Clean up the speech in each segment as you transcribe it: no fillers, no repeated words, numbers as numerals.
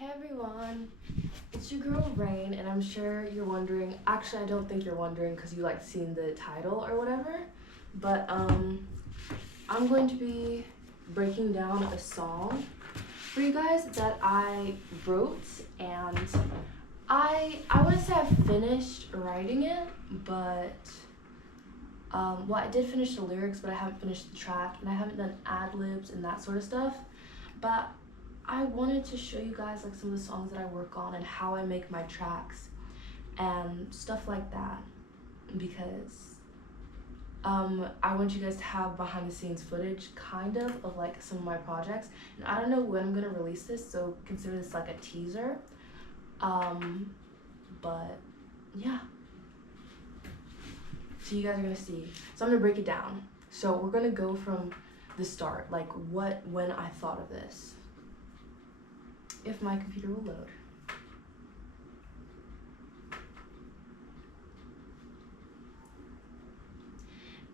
Hey everyone, it's your girl Rayn, and I'm sure you're wondering, actually I don't think you're wondering because you like seen the title or whatever, but I'm going to be breaking down a song for you guys that I wrote, and I wouldn't say I finished writing it, but well, I did finish the lyrics, but I haven't finished the track, and I haven't done ad-libs and that sort of stuff, but I wanted to show you guys like some of the songs that I work on and how I make my tracks and stuff like that, because I want you guys to have behind the scenes footage kind of like some of my projects, and I don't know when I'm gonna release this, so consider this like a teaser, but yeah, so you guys are gonna see. So I'm gonna break it down. So we're gonna go from the start, like when I thought of this. If my computer will load.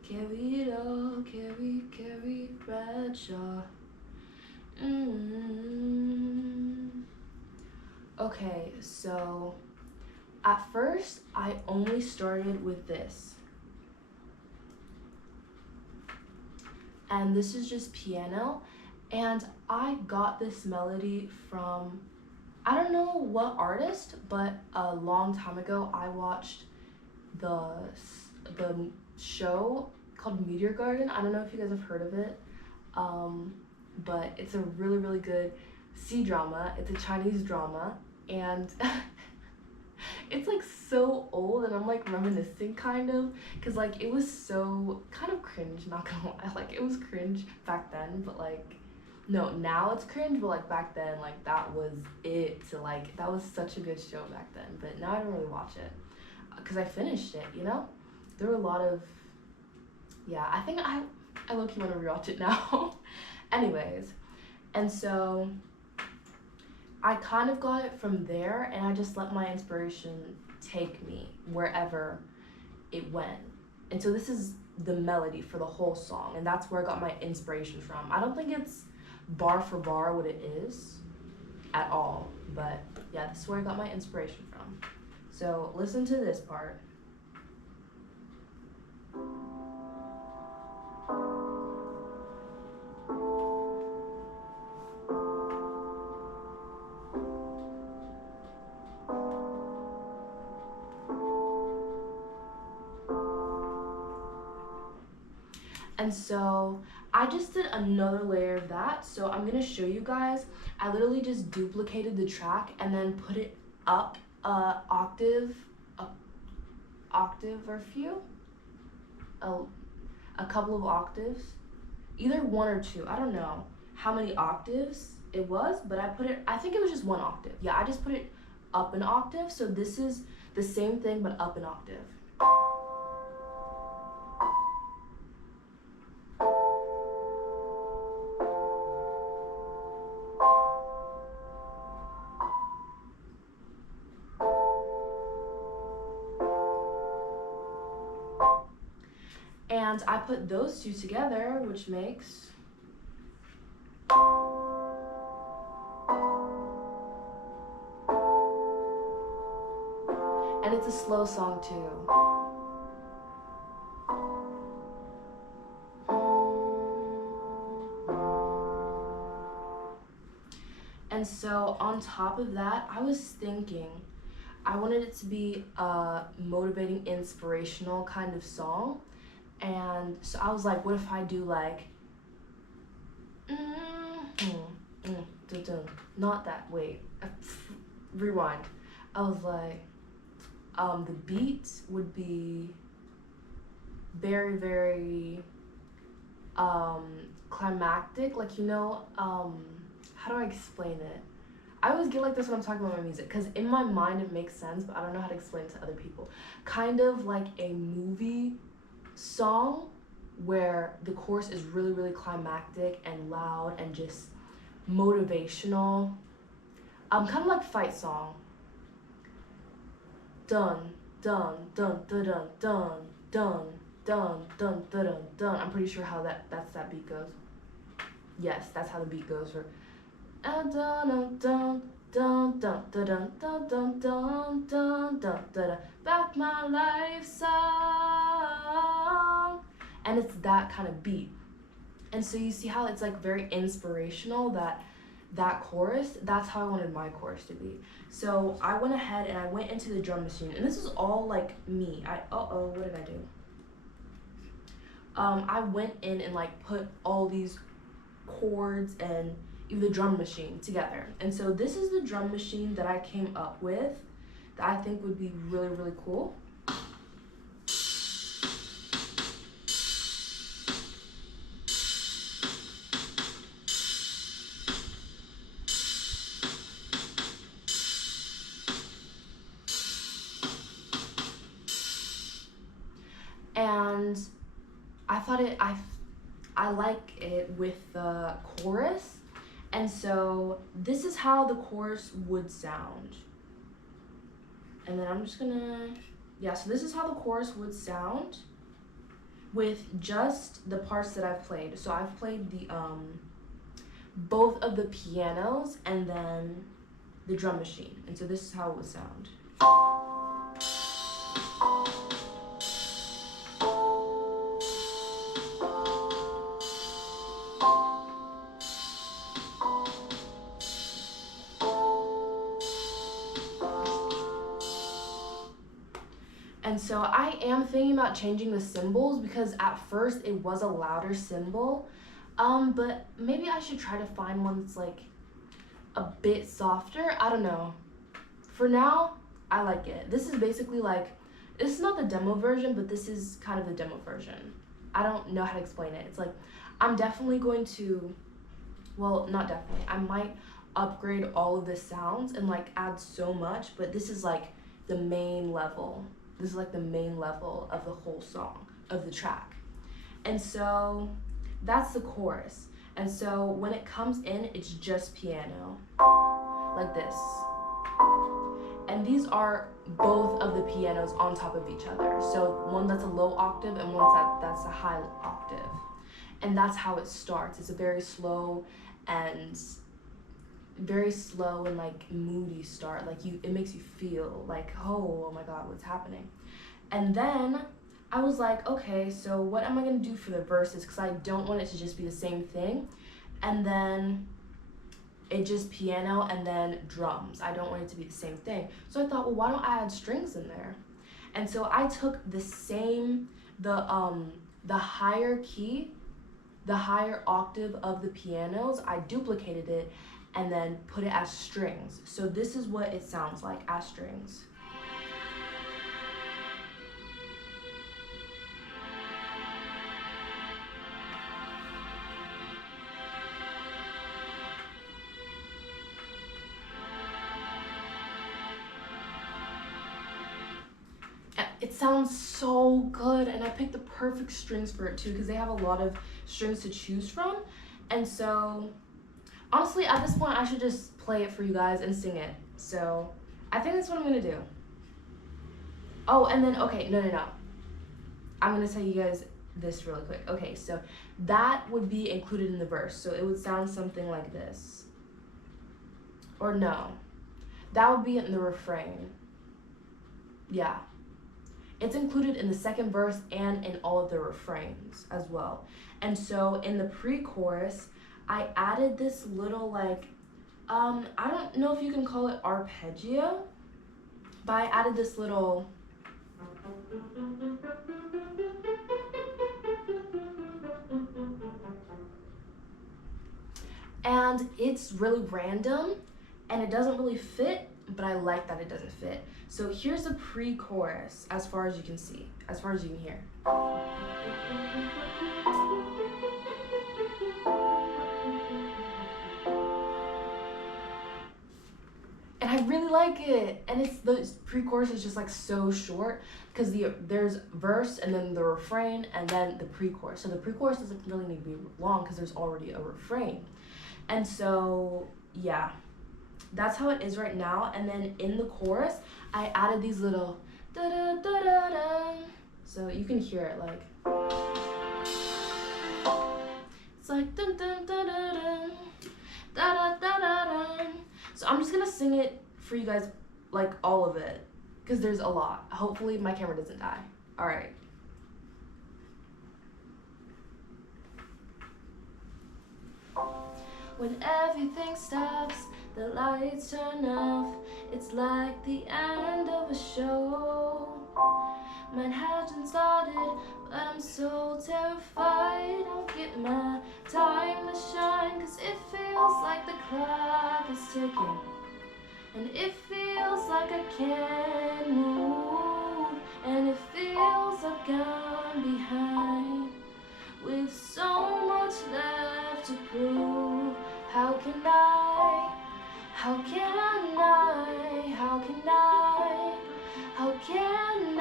Carry it all, carry Bradshaw. Okay, so at first I only started with this. And this is just piano, and I got this melody from, I don't know what artist, but a long time ago I watched the show called Meteor Garden. I don't know if you guys have heard of it, but it's a really good C-drama. It's a Chinese drama, and it's like so old, and I'm like reminiscing kind of, because like it was so kind of cringe, not gonna lie. Like it was cringe back then, but like no, now it's cringe, but like back then, like that was it. So like that was such a good show back then, but now I don't really watch it because I finished it, you know. There were a lot of, yeah, I think I low-key want to rewatch it now. Anyways, and so I kind of got it from there, and I just let my inspiration take me wherever it went. And so this is the melody for the whole song, and that's where I got my inspiration from. I don't think it's bar for bar what it is at all, but yeah, this is where I got my inspiration from. So listen to this part. And so I just did another layer of that, so I'm gonna show you guys. I literally just duplicated the track and then put it up a octave or a couple of octaves, either one or two. I don't know how many octaves it was, but I think it was just one octave. Yeah, I just put it up an octave, so this is the same thing but up an octave. And I put those two together, which makes and it's a slow song too. And so on top of that, I was thinking I wanted it to be a motivating, inspirational kind of song. And so I was like, what if I do like, not that, wait, rewind. I was like, the beat would be very climactic, like, you know, how do I explain it? I always get like this when I'm talking about my music, because in my mind it makes sense, but I don't know how to explain it to other people. Kind of like a movie song where the chorus is really climactic and loud and just motivational. Kind of like fight song. Dun dun dun dun dun dun dun dun dun dun dun. I'm pretty sure how that's that beat goes. Yes, that's how the beat goes for dun dun dun dun dun dun dun dun dun dun dun dun dun, back my life song. And it's that kind of beat. And so you see how it's like very inspirational, that chorus. That's how I wanted my chorus to be. So I went ahead and I went into the drum machine, and this is all like me. What did I do? I went in and like put all these chords and the drum machine together. And so this is the drum machine that I came up with that I think would be really, really cool. And I thought I like it with the chorus, and so this is how the chorus would sound. And then I'm just gonna, so this is how the chorus would sound with just the parts that I've played. So I've played the both of the pianos and then the drum machine, and so this is how it would sound. And so I am thinking about changing the cymbals because at first it was a louder cymbal, but maybe I should try to find one that's like a bit softer. I don't know. For now, I like it. This is basically like, this is not the demo version, but this is kind of the demo version. I don't know how to explain it. It's like, I'm definitely going to, well, not definitely, I might upgrade all of the sounds and like add so much, but this is like the main level. This is like the main level of the whole song, of the track. And so that's the chorus. And so when it comes in, it's just piano, like this. And these are both of the pianos on top of each other. So one that's a low octave and one that's a high octave. And that's how it starts. It's a very slow and like moody start. Like it makes you feel like, oh my God, what's happening? And then I was like, okay, so what am I gonna do for the verses? Because I don't want it to just be the same thing. And then it just piano and then drums. I don't want it to be the same thing. So I thought, well, why don't I add strings in there? And so I took the higher key, the higher octave of the pianos, I duplicated it and then put it as strings. So this is what it sounds like as strings. It sounds so good, and I picked the perfect strings for it too because they have a lot of strings to choose from. And so honestly, at this point, I should just play it for you guys and sing it. So I think that's what I'm gonna do. Oh, and then, okay, no. I'm gonna tell you guys this really quick. Okay, so that would be included in the verse. So it would sound something like this. Or no, that would be in the refrain. Yeah. It's included in the second verse and in all of the refrains as well. And so in the pre-chorus, I added this little like, I don't know if you can call it arpeggio, but I added this little, and it's really random and it doesn't really fit, but I like that it doesn't fit. So here's the pre-chorus as far as you can see, as far as you can hear. And I really like it. And it's the pre-chorus is just like so short because there's verse and then the refrain and then the pre-chorus. So the pre-chorus doesn't really need to be long because there's already a refrain. And so, yeah. That's how it is right now. And then in the chorus, I added these little da da da da da. So you can hear it like, it's like dun dun dun dun dun da da da da So I'm just gonna sing it for you guys, like all of it, because there's a lot. Hopefully my camera doesn't die. All right. When everything stops, the lights turn off, it's like the end of a show. Mine hasn't started, but I'm so terrified I'll get my time to shine. Cause it feels like the clock is ticking, and it feels like I can't move, and it feels like I'm behind, with so much left to prove. How can I, how can I, how can I, how can I,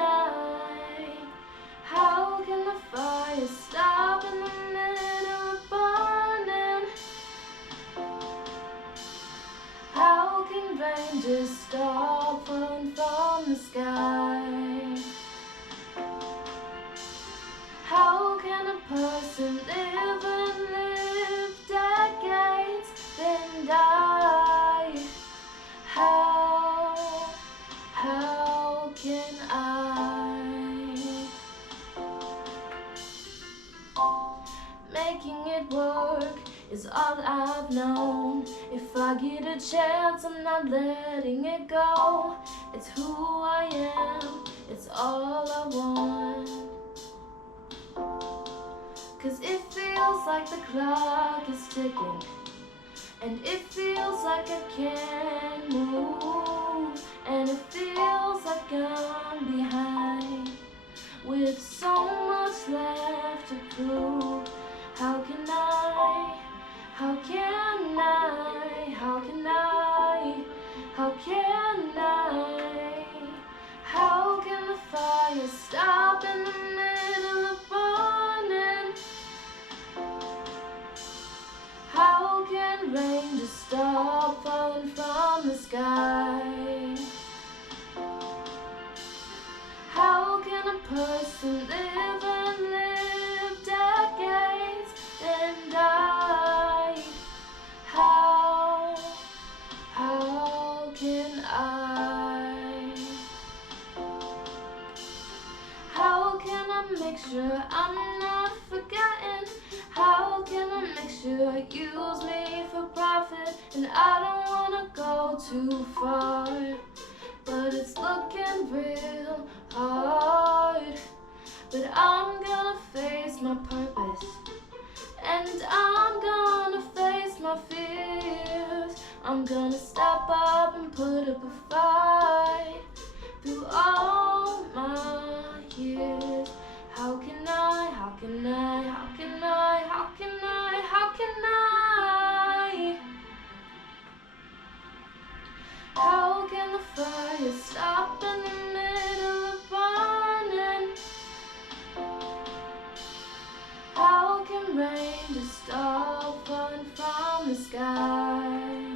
how can the fire stop in the middle of burning? How can rain just stop falling from the sky? How can a person live and live decades, then die? How can I? Making it work is all I've known. If I get a chance, I'm not letting it go. It's who I am, it's all I want. Cause it feels like the clock is ticking, and it feels like I can't move, and it feels like I'm behind, with so much left to prove. How can I, how can I, how can I, how can I, how can the fire stop in the middle of burning? How can rain just stop falling from the sky? How can a person live and live decades, then die? How can I? How can I make sure I'm not forgotten? How can I make sure you use me for profit? And I don't wanna go too far, but it's looking real hard. But I'm gonna face my purpose, and I'm gonna face my fears. I'm gonna step up and put up a fight through all my years. How can I, how can I, how can I, how can I, how can I? How can the fire stop in the middle of burning? How can rain just stop falling from the sky?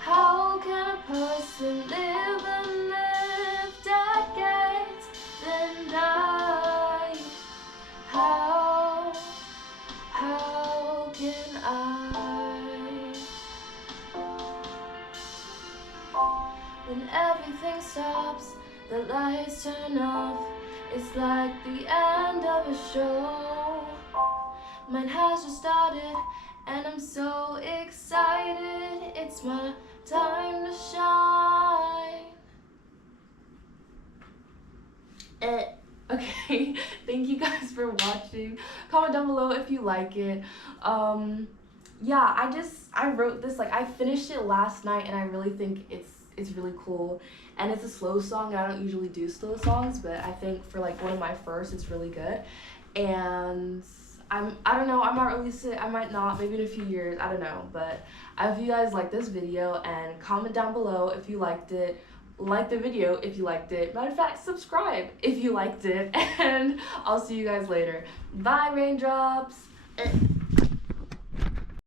How can a person live and live decades, then die? How can I? When everything stops, the lights turn off, it's like the end of a show. Mine has just started, and I'm so excited. It's my time to shine. Okay, thank you guys for watching. Comment down below if you like it. Yeah, I wrote this, like I finished it last night, and I really think it's really cool. And it's a slow song. I don't usually do slow songs, but I think for like one of my first, it's really good. And I don't know, I might release it, I might not, maybe in a few years, I don't know. But I hope you guys liked this video, and comment down below if you liked it, like the video if you liked it, matter of fact, subscribe if you liked it, and I'll see you guys later. Bye, raindrops.